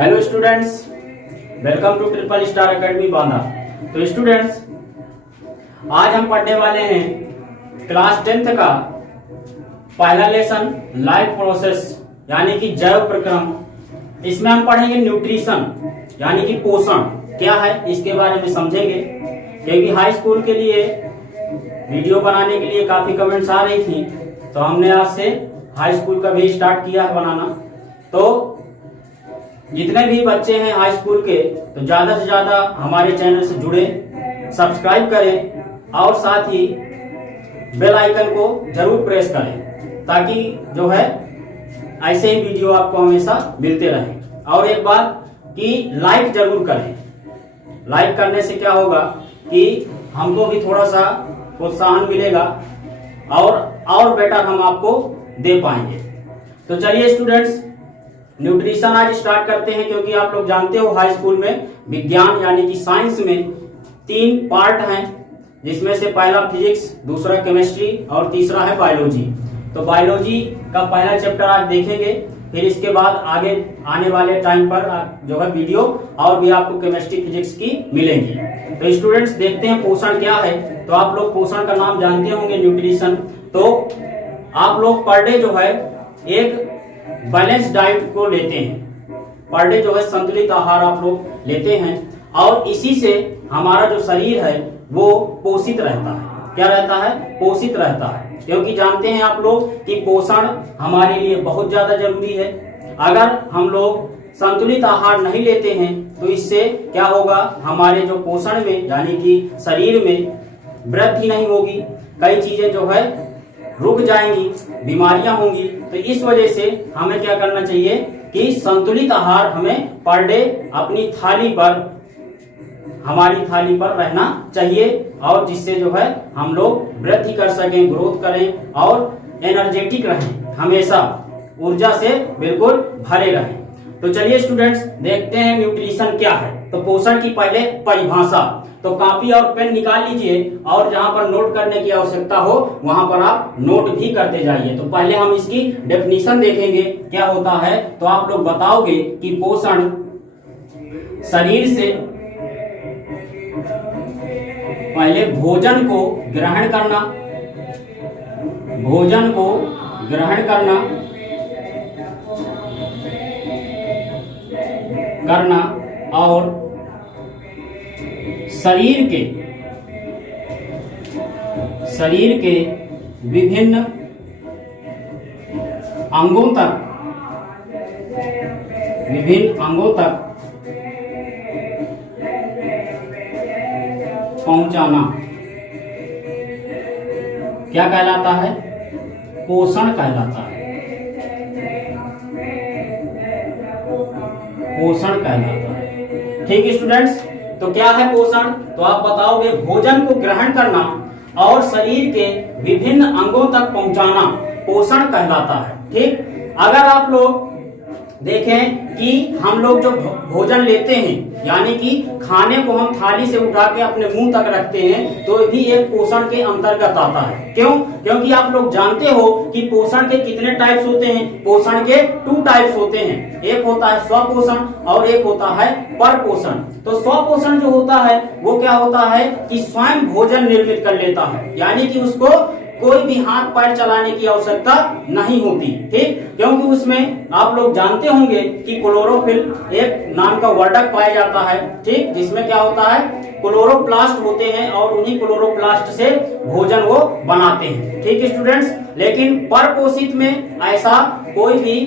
Hello students, welcome to triple star academy Banda. तो students, आज हम पढ़ने वाले हैं क्लास 10th का पहला लेसन लाइफ प्रोसेस यानी कि जैव प्रक्रम। इसमें हम पढ़ेंगे न्यूट्रिशन यानी कि पोषण क्या है, इसके बारे में समझेंगे। क्योंकि हाई स्कूल के लिए वीडियो बनाने के लिए काफी कमेंट्स आ रही थी, तो हमने आज से हाई स्कूल का भी स्टार्ट किया है बनाना। तो जितने भी बच्चे हैं हाई स्कूल के, तो ज्यादा से ज्यादा हमारे चैनल से जुड़े, सब्सक्राइब करें और साथ ही बेल आइकन को जरूर प्रेस करें, ताकि जो है ऐसे ही वीडियो आपको हमेशा मिलते रहें। और एक बात कि लाइक जरूर करें। लाइक करने से क्या होगा कि हमको भी थोड़ा सा प्रोत्साहन मिलेगा और बेटर हम आपको दे पाएंगे। तो चलिए स्टूडेंट्स, न्यूट्रिशन आज स्टार्ट करते हैं। क्योंकि आप लोग जानते हो हाई स्कूल में विज्ञान यानी कि साइंस में 3 पार्ट हैं, जिसमें से पहला फिजिक्स, दूसरा केमिस्ट्री और तीसरा है बायोलॉजी। तो बायोलॉजी का पहला चैप्टर आज देखेंगे, फिर इसके बाद आगे आने वाले टाइम पर जो है वीडियो और भी आपको केमिस्ट्री फिजिक्स की मिलेंगी। तो स्टूडेंट्स, देखते हैं पोषण क्या है। तो आप लोग पोषण का नाम जानते होंगे, न्यूट्रिशन। तो आप लोग पर डे जो है एक बैलेंस डाइट को लेते हैं। पर डे जो है संतुलित आहार आप लोग लेते हैं, और इसी से हमारा जो शरीर है वो पोषित रहता है। क्या रहता है? पोषित रहता है। क्योंकि जानते हैं आप लोग कि पोषण हमारे लिए बहुत ज्यादा जरूरी है। अगर हम लोग संतुलित आहार नहीं लेते हैं तो इससे क्या होगा, हमारे जो पोषण में यानी कि शरीर में वृद्धि नहीं होगी, कई चीजें जो है रुक जाएंगी, बीमारियां होंगी। तो इस वजह से हमें क्या करना चाहिए कि संतुलित आहार हमें पर डे अपनी थाली पर, हमारी थाली पर रहना चाहिए, और जिससे जो है हम लोग वृद्धि कर सकें, ग्रोथ करें और एनर्जेटिक रहें, हमेशा ऊर्जा से बिल्कुल भरे रहें। तो चलिए स्टूडेंट्स, देखते हैं न्यूट्रिशन क्या है। तो पोषण की पहले परिभाषा। तो कॉपी और पेन निकाल लीजिए, और जहां पर नोट करने की आवश्यकता हो वहां पर आप नोट भी करते जाइए। तो पहले हम इसकी डेफिनेशन देखेंगे क्या होता है। तो आप लोग बताओगे कि पोषण शरीर से पहले भोजन को ग्रहण करना, भोजन को ग्रहण करना और शरीर के विभिन्न अंगों तक पहुंचाना क्या कहलाता है? पोषण कहलाता है। पोषण कहलाता है। ठीक स्टूडेंट्स, तो क्या है पोषण? तो आप बताओगे भोजन को ग्रहण करना और शरीर के विभिन्न अंगों तक पहुंचाना पोषण कहलाता है। ठीक, अगर आप लोग देखें कि हम लोग जो भोजन लेते हैं यानी कि खाने को हम थाली से उठा के अपने मुंह तक रखते हैं, तो भी एक पोषण के अंतर्गत आता है। क्यों? क्योंकि आप लोग जानते हो कि पोषण के कितने टाइप्स होते हैं। पोषण के 2 टाइप्स होते हैं, एक होता है स्वपोषण और एक होता है परपोषण। तो स्वपोषण जो होता है वो क्या होता है कि स्वयं भोजन निर्मित कर लेता है, यानी कि उसको कोई भी हाथ पैर चलाने की आवश्यकता नहीं होती। ठीक, क्योंकि उसमें आप लोग जानते होंगे कि क्लोरोफिल एक नाम का वर्धक पाया जाता है। ठीक, जिसमें क्या होता है, क्लोरोप्लास्ट होते हैं और उन्हीं क्लोरोप्लास्ट से भोजन वो बनाते हैं। ठीक स्टूडेंट्स, लेकिन परपोषित में ऐसा कोई भी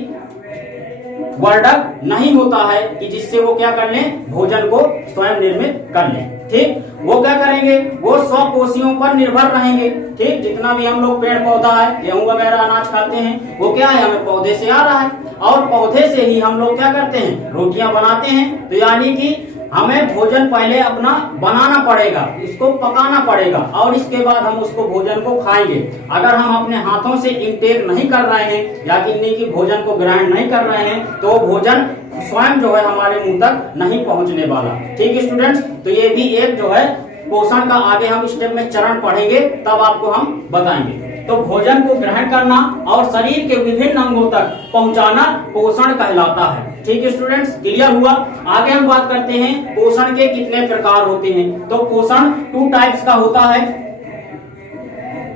वर्धक नहीं होता है कि जिससे वो क्या कर लें, भोजन को स्वयं निर्मित कर लें। ठीक, वो क्या करेंगे, वो स्वपोषियों पर निर्भर रहेंगे। ठीक, जितना भी हम लोग पेड़ पौधा है, गेहूं वगैरह अनाज खाते हैं, वो क्या है, हमें पौधे से आ रहा है, और पौधे से ही हम लोग क्या करते हैं, रोटियां बनाते हैं। तो यानी कि हमें भोजन पहले अपना बनाना पड़ेगा, इसको पकाना पड़ेगा, और इसके बाद हम उसको भोजन को खाएंगे। अगर हम अपने हाथों से इंटेक नहीं कर रहे हैं या कि भोजन को ग्रहण नहीं कर रहे हैं, तो भोजन स्वयं जो है हमारे मुंह तक नहीं पहुंचने वाला। ठीक है स्टूडेंट्स, तो ये भी एक जो है पोषण का आगे हम स्टेप में चरण पढ़ेंगे, तब आपको हम बताएंगे। तो भोजन को ग्रहण करना और शरीर के विभिन्न अंगों तक पहुंचाना पोषण कहलाता है। ठीक है स्टूडेंट्स, क्लियर हुआ। आगे हम बात करते हैं पोषण के कितने प्रकार होते हैं। तो पोषण 2 टाइप्स का होता है।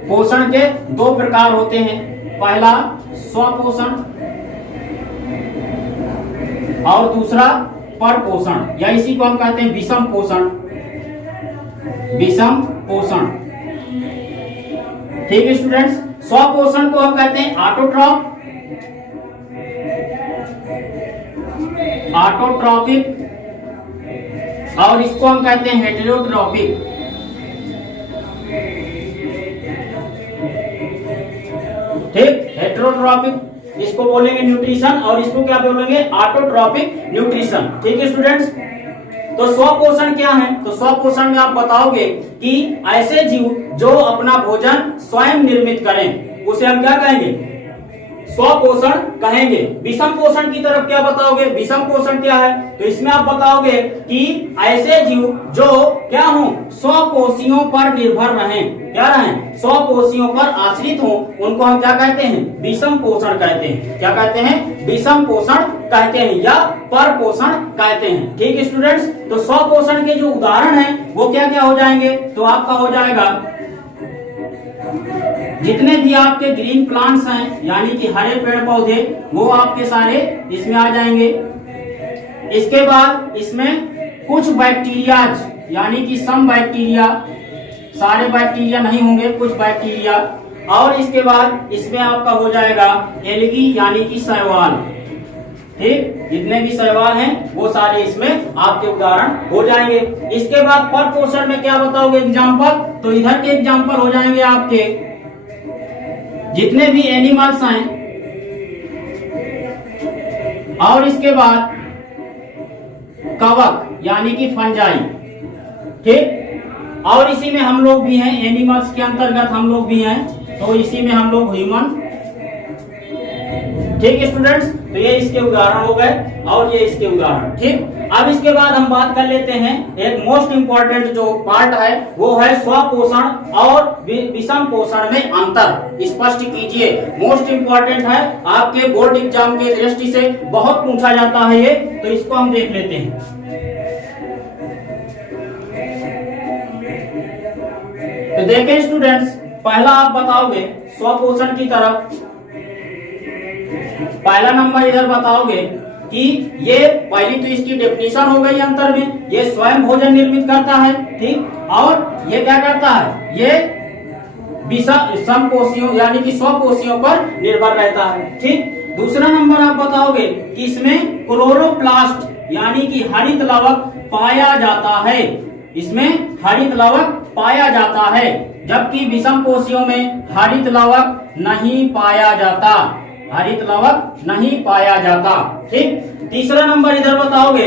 पोषण के 2 प्रकार होते हैं। पहला स्वपोषण और दूसरा पर पोषण, या इसी को हम कहते हैं विषम पोषण। विषम पोषण, ठीक है स्टूडेंट्स। स्वपोषण को हम कहते हैं ऑटोट्रॉप, ऑटोट्रॉपिक, और इसको हम कहते हैं हेटेरोट्रॉपिक। ठीक, हेटेरोट्रॉपिक इसको बोलेंगे न्यूट्रिशन और इसको क्या बोलेंगे ऑटोट्रॉपिक न्यूट्रिशन। ठीक है स्टूडेंट्स। तो स्वपोषण क्या है? तो स्वपोषण में आप बताओगे कि ऐसे जीव जो अपना भोजन स्वयं निर्मित करें उसे हम क्या कहेंगे? स्वपोषण कहेंगे। विषम पोषण की तरफ क्या बताओगे? विषम पोषण क्या है? तो इसमें आप बताओगे कि ऐसे जीव जो क्या हो, स्वपोषियों पर निर्भर रहें, क्या रहें, स्वपोषियों पर आश्रित हो, उनको हम क्या कहते हैं? विषम पोषण कहते हैं। क्या कहते हैं? विषम पोषण कहते हैं या पर पोषण कहते हैं। ठीक है स्टूडेंट्स। तो स्वपोषण के जो उदाहरण हैं वो क्या क्या हो जाएंगे? तो आपका हो जाएगा जितने भी आपके ग्रीन प्लांट्स हैं यानी कि हरे पेड़ पौधे, वो आपके सारे इसमें आ जाएंगे। इसके बाद इसमें कुछ बैक्टीरियाज यानी कि सम बैक्टीरिया, सारे बैक्टीरिया नहीं होंगे, कुछ बैक्टीरिया, और इसके बाद इसमें आपका हो जाएगा एल्गी यानी कि शैवाल। ठीक, जितने भी शैवाल हैं वो सारे इसमें आपके उदाहरण हो जाएंगे। इसके बाद पर पोषण में क्या बताओगे एग्जाम्पल? तो इधर के एग्जाम्पल हो जाएंगे आपके जितने भी एनिमल्स हैं, और इसके बाद कवक यानी कि फंजाई। ठीक, और इसी में हम लोग भी हैं, एनिमल्स के अंतर्गत हम लोग भी हैं, तो इसी में हम लोग ह्यूमन। ठीक है स्टूडेंट्स। तो ये इसके उदाहरण हो गए और ये इसके उदाहरण। ठीक, अब इसके बाद हम बात कर लेते हैं एक मोस्ट इंपॉर्टेंट जो पार्ट है वो है स्वपोषण और विषम पोषण में अंतर। स्पष्ट कीजिए, मोस्ट इंपॉर्टेंट है, आपके बोर्ड एग्जाम के दृष्टि से बहुत पूछा जाता है ये, तो इसको हम देख लेते हैं। तो देखें स्टूडेंट्स, पहला आप बताओगे स्वपोषण की तरफ, पहला नंबर इधर बताओगे कि ये पहली तो इसकी डेफिनेशन हो गई अंतर में, ये स्वयं भोजन निर्मित करता है। ठीक, और ये क्या करता है? ये समपोषियों यानी कि स्वपोषियों पर निर्भर रहता है। ठीक, दूसरा नंबर आप बताओगे कि इसमें क्लोरोप्लास्ट यानी कि हरित लवक पाया जाता है, इसमें हरित लवक पाया जाता है, जबकि विषम कोशियों में हरित लवक नहीं पाया जाता, हरित लवक नहीं पाया जाता। ठीक, तीसरा नंबर इधर बताओगे,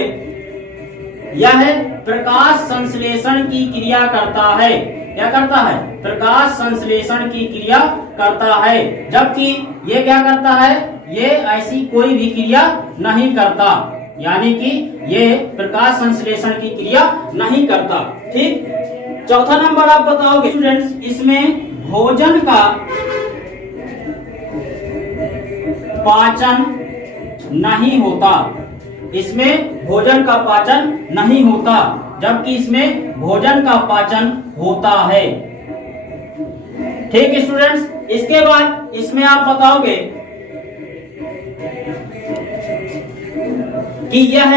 यह प्रकाश संश्लेषण की क्रिया करता है। क्या करता है? प्रकाश संश्लेषण की क्रिया करता है, जबकि ये क्या करता है? ये ऐसी कोई भी क्रिया नहीं करता, यानी कि ये प्रकाश संश्लेषण की क्रिया नहीं करता। ठीक, चौथा नंबर आप बताओगे स्टूडेंट्स, इसमें भोजन का पाचन नहीं होता, इसमें भोजन का पाचन नहीं होता, जबकि इसमें भोजन का पाचन होता है। ठीक है स्टूडेंट्स, इसके बाद इसमें आप बताओगे कि यह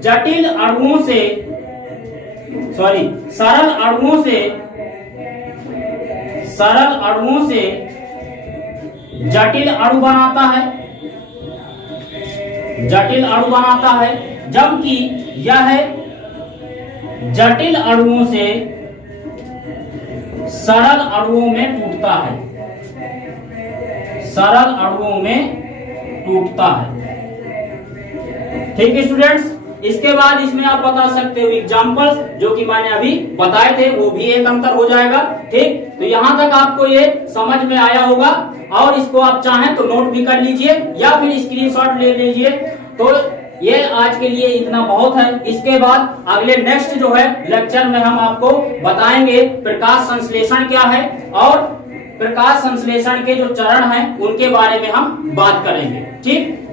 जटिल अणुओं से सरल अणुओं से जटिल अणु बनाता है, जटिल अणु बनाता है, जबकि यह जटिल अणुओं से सरल अणुओं में टूटता है, सरल अणुओं में टूटता है। ठीक है स्टूडेंट्स, इसके बाद इसमें आप बता सकते हो एग्जांपल्स जो कि मैंने अभी बताए थे, वो भी एक अंतर हो जाएगा। ठीक, तो यहां तक आपको ये समझ में आया होगा, और इसको आप चाहें तो नोट भी कर लीजिए या फिर स्क्रीनशॉट ले लीजिए। तो ये आज के लिए इतना बहुत है। इसके बाद अगले नेक्स्ट जो है लेक्चर में हम आपको बताएंगे प्रकाश संश्लेषण क्या है और प्रकाश संश्लेषण के जो चरण हैं उनके बारे में हम बात करेंगे। ठीक,